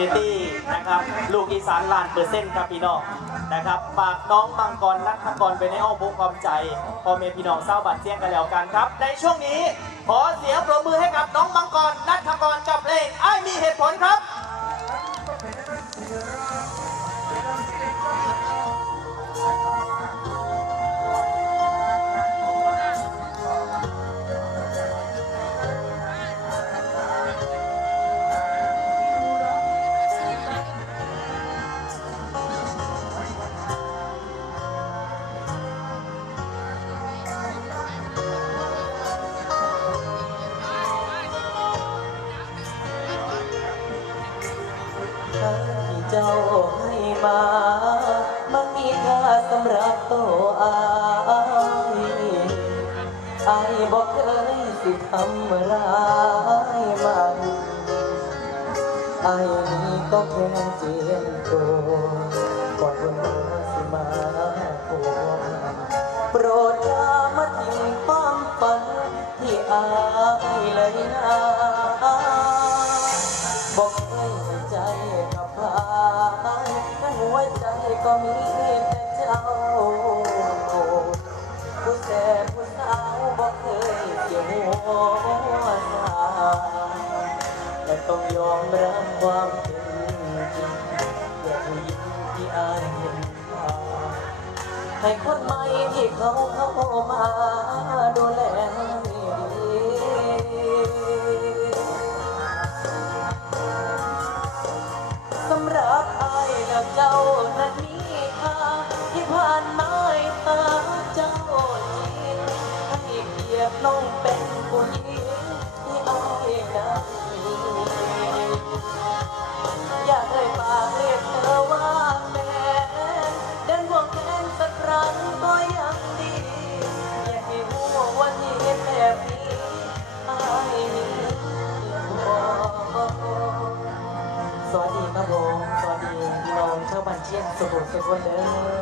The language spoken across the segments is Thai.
นิตี้นะครับลูกอีสานล้านเปอร์เซ็นต์ครับพี่น้องนะครับฝากน้องมังกรนัทกรไปในอ้อมอกความใจพ่อเมพี่น้องเศร้าบัดเจียงกันแล้วกันครับ ในช่วงนี้ขอเสียงปรบมือให้กับน้องมังกรนัทกรกับเพลงไอ้มีเหตุผลครับ อายอายบอกเคยสิทำร้ายมันอายนี้ก็แค่เจียนตัวก่อนวันสิมาผัวโปรดอย่ามาทิ้งความฝันที่อายเลยนะบอกให้ใจกับพายแต่หัวใจก็มี สาแต่ต้องยอมรับความเป็นจริงอย่าผู้หญิงที่อายเห็นค่าให้คนใหม่ที่เขาเข้ามาดูแลาวบ้า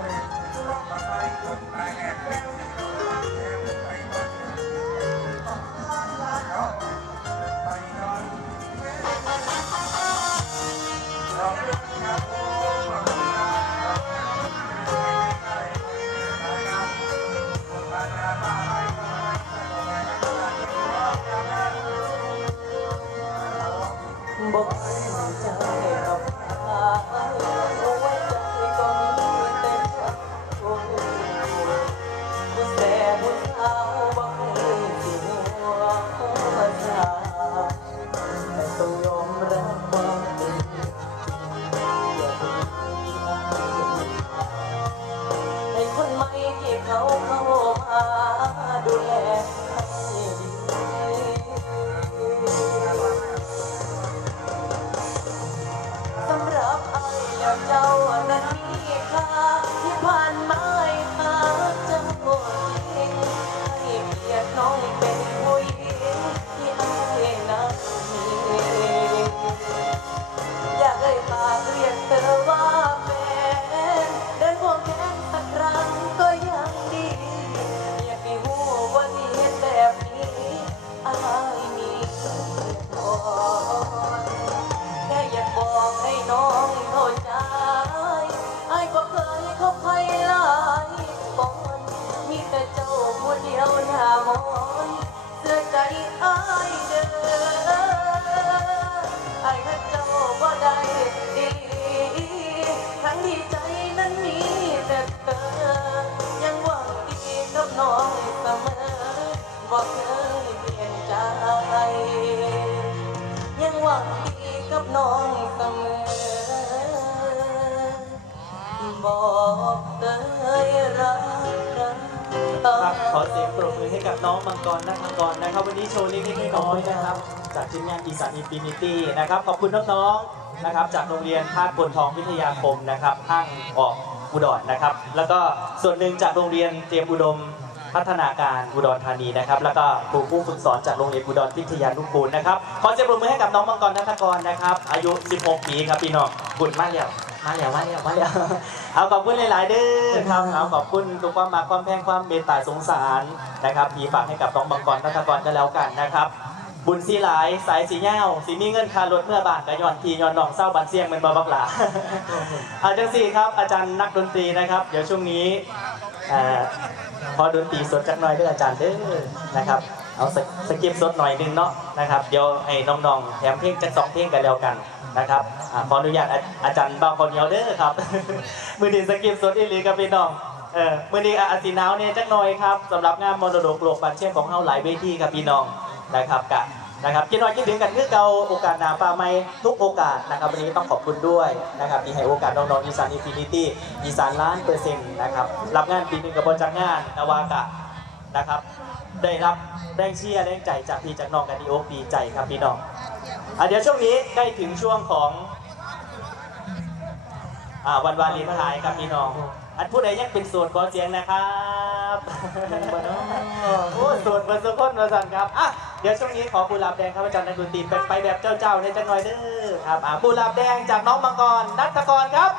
กับน้องเสมอ บอกเลยรักกันครับขอเสียงปรบมือให้กับน้องมังกรนัทกรนะครับ วันนี้โชว์เล็กๆน้อยๆนะครับ จากทีมงานอีสานอินฟินิตี้นะครับขอบคุณน้องๆนะครับ จากโรงเรียนท่าตุพลทองวิทยาคมนะครับห้างออกอุดรนะครับ แล้วก็ส่วนหนึ่งจากโรงเรียนเตรียมอุดม พัฒนาการอุดรธานีนะครับ แล้วก็ครูผู้ฝึกสอนจากโรงเรียนอุดรพิทยานุกูลนะครับขอเสียงปรบมือให้กับน้องมังกรนัทกรนะครับ อายุ 16 ปีครับพี่น้องบุญมากแล้วมาแล้วมาแล้วมาแล้วเอาขอบคุณหลาย ๆ เด้อครับเอาขอบคุณทุกความมาความแพงความเมตตาสงสารนะครับที่ฝากให้กับน้องมังกรนัทกรก็แล้วกันนะครับบุญสีหลายสายสีเงาสีมีเงินคารถเมื่อบาทกะยอนทีย้อนหนองเศร้าบันเสียงเป็นบาบักหลาอาจารย์สี่ครับ อาจารย์นักดนตรีนะครับ เดี๋ยวช่วงนี้ พอดนตรีสดจักหน่อยด้ออาจารย์เด้อนะครับเอาสกสกิปสดหน่อยหนึงเนาะนะครับเดี๋ยวให้น้องๆแถมเพลงจักสองเพลงกันแล้วกันนะครับอ่าขออนุญาตอาอาจารย์บ้าคนเดียวเด้อครับ มือดีสกิปสดอีหลีกับพี่น้องเออมือดีอาสีนาวเนี่ยจักหน่อยครับสำหรับงานมรดกโลกบันเชียงของเฮาหลายเวทีกับพี่น้องนะครับกะ นะครับคิดน้อยคิดถึงกันคือเก่าโอกาสหนาป่าไม่ทุกโอกาสนะครับวันนี้ต้องขอบคุณด้วยนะครับที่ให้โอกาสน้องๆอีสานอินฟินิตี้อีสานล้านเปอร์เซ็นต์นะครับรับงานปีหนึ่งกับบอจังงานนาวากะนะครับได้รับแรงเชียร์แรงใจจากพี่จากน้องกันดีโอปีใจครับพี่น้องอะเดี๋ยวช่วงนี้ใกล้ถึงช่วงของอวันวาเลนไทน์ครับพี่น้อง อันผู้ใดยังเป็นโสดขอเสียงนะครับโอ้โสดเบอร์สุคนมาสั่นครับอะเดี๋ยวช่วงนี้ขอกุหลาบแดงครับอาจารย์นักดนตรีไปไปแบบเจ้าๆในจังหน่อยเด้อครับอะกุหลาบแดงจากน้องมังกรนัทกรครับ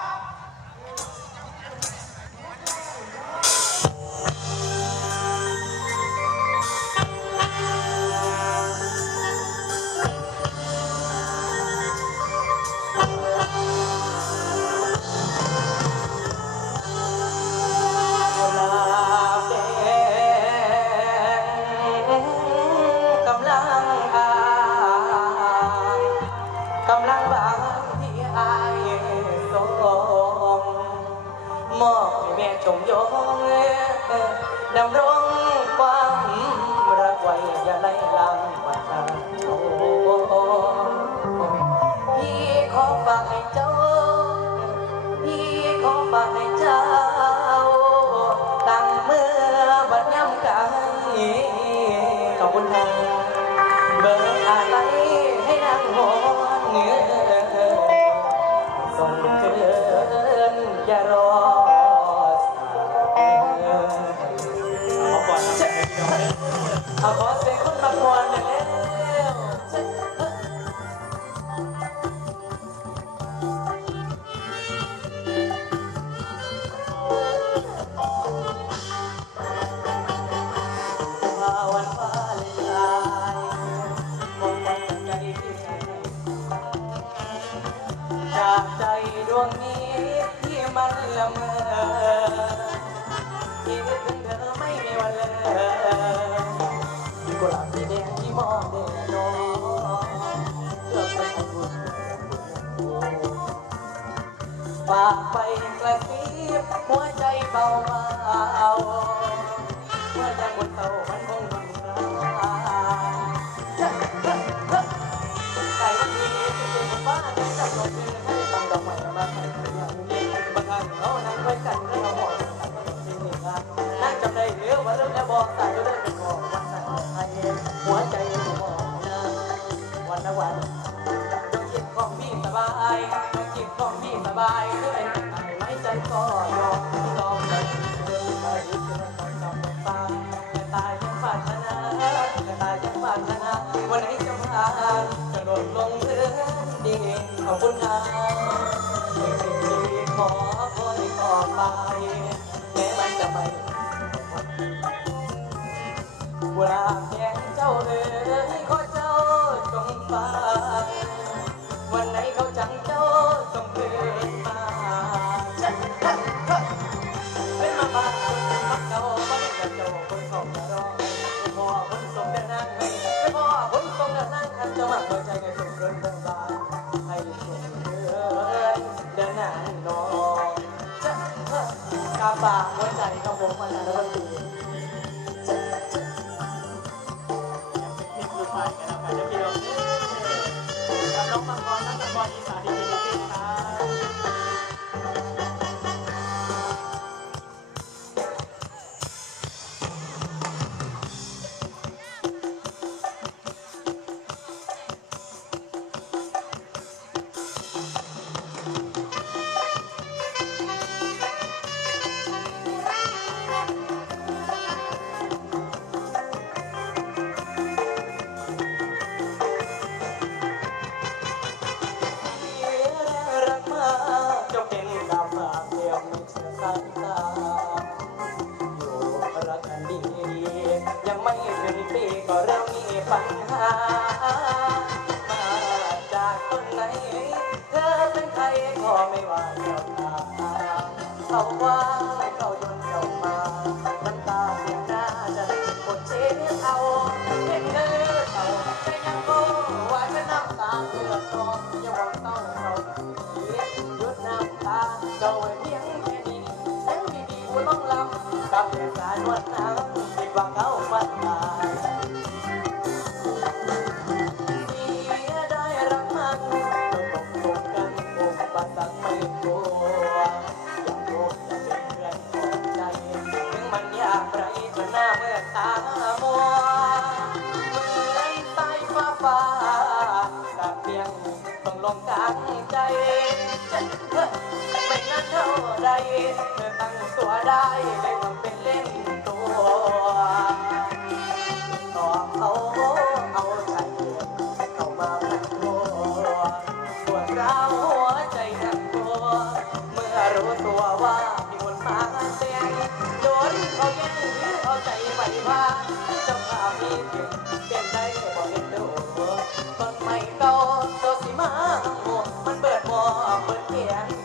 เงือส่งเกินอย่ารอสายเอาก่อนครับพี่น้องเด้อเอาขอเสียงคนมากวน อไม่มีวันเลิกุหลาบสีแดงที่มองแด่นอนเพื่อเป็นบุญฝากไปกระซิบหัวใจเบาเบาเมื่อยังบนเตามันคง จะโดดลงเรือดีขอบคุณนะขอคอยต่อไปแม้มันจะไม่กุหลาบแดงเจ้าเอ๋ยขอเจ้าจงฟังวันไหนเขาจัง นางคันจะมาหัวใจในส่งเกินเดินบานให้ส่งเกินเดินหน้าน้องจะกาบาหัวใจกับวงมาแล้วก็ตี ได้เลยทำเป็นเล่นตัวต่อเขาเอาใจเข้ามาพันตัวส่วนเราหัวใจทั้งตัว เมื่อรู้ตัวว่ามีคนมาแซงโดนเขาแย่งหรือเอาใจไปพาเจ้าข้ามีเพียงเป็นได้บ่เห็นดูต้นไม้เก่าตัวสีมาโมมันเปิดบ่อเปิดเขียน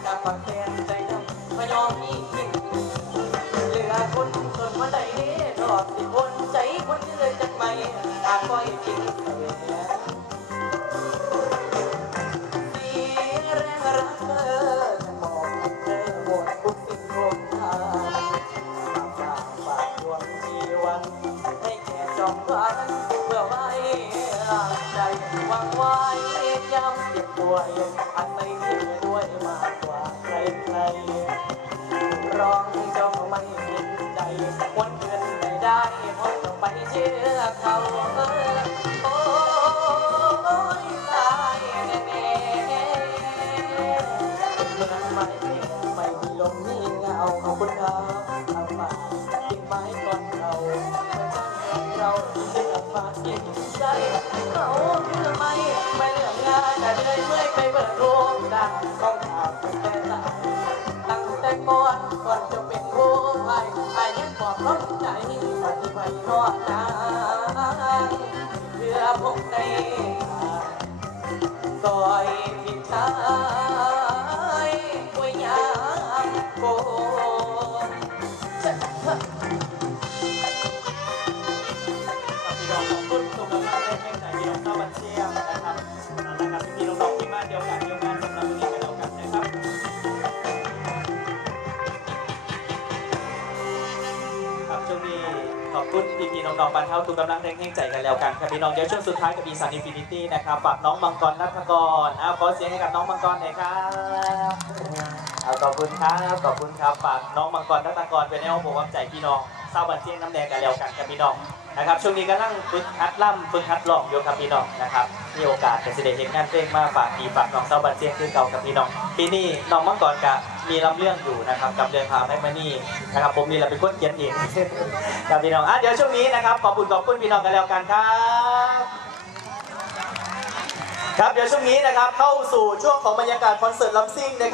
อบสิคนใจคนที่เลยจักไม่อาก้อยกิน รงดังต้องถามแต่ตาตั้งแต่ก่อนก่อนจะเป็นผู้ไผ่ไอ้ยังบอกร้องใจปฏิบัติรอดนางเพื่อพบในซอยผิดชาย พี่ๆน้องๆบ้านเฮาทุกกำลังแรงแห่งใจกันแล้วกันครับพี่น้องเดี๋ยวช่วงสุดท้ายกับอีสานอินฟินิตี้นะครับฝากน้องมังกรนัทกรเอาขอเสียงให้กับน้องมังกรหน่อยครับเอาขอบคุณครับขอบคุณครับฝากน้องมังกรนัทกรเป็นแนวผมวังใจพี่น้องเศร้าบันเจียงน้ำแดงกันแล้วกันครับพี่น้อง นะครับช่วงนี้กำลังฝึกคัดล่ำฝึกคัดร้องอยู่ครับพี่น้องนะครับมีโอกาสเสด็จเห็นงานเพลงมาฝากพี่ฝากน้องเศร้าบันเจียงคือเก่ากับพี่น้องปีนี้น้องเมังกรกะมีลำเรื่องอยู่นะครับกับเรืองพาแม่มานี่นะครับผมนี่แหละเป็นคนเขียนเองครับพี่น้องอะเดี๋ยวช่วงนี้นะครับขอบคุณขอบคุณพี่น้องกันแล้วกันครับครับเดี๋ยวช่วงนี้นะครับเข้าสู่ช่วงของบรรยากาศคอนเสิร์ตลำซิ่งนะครับ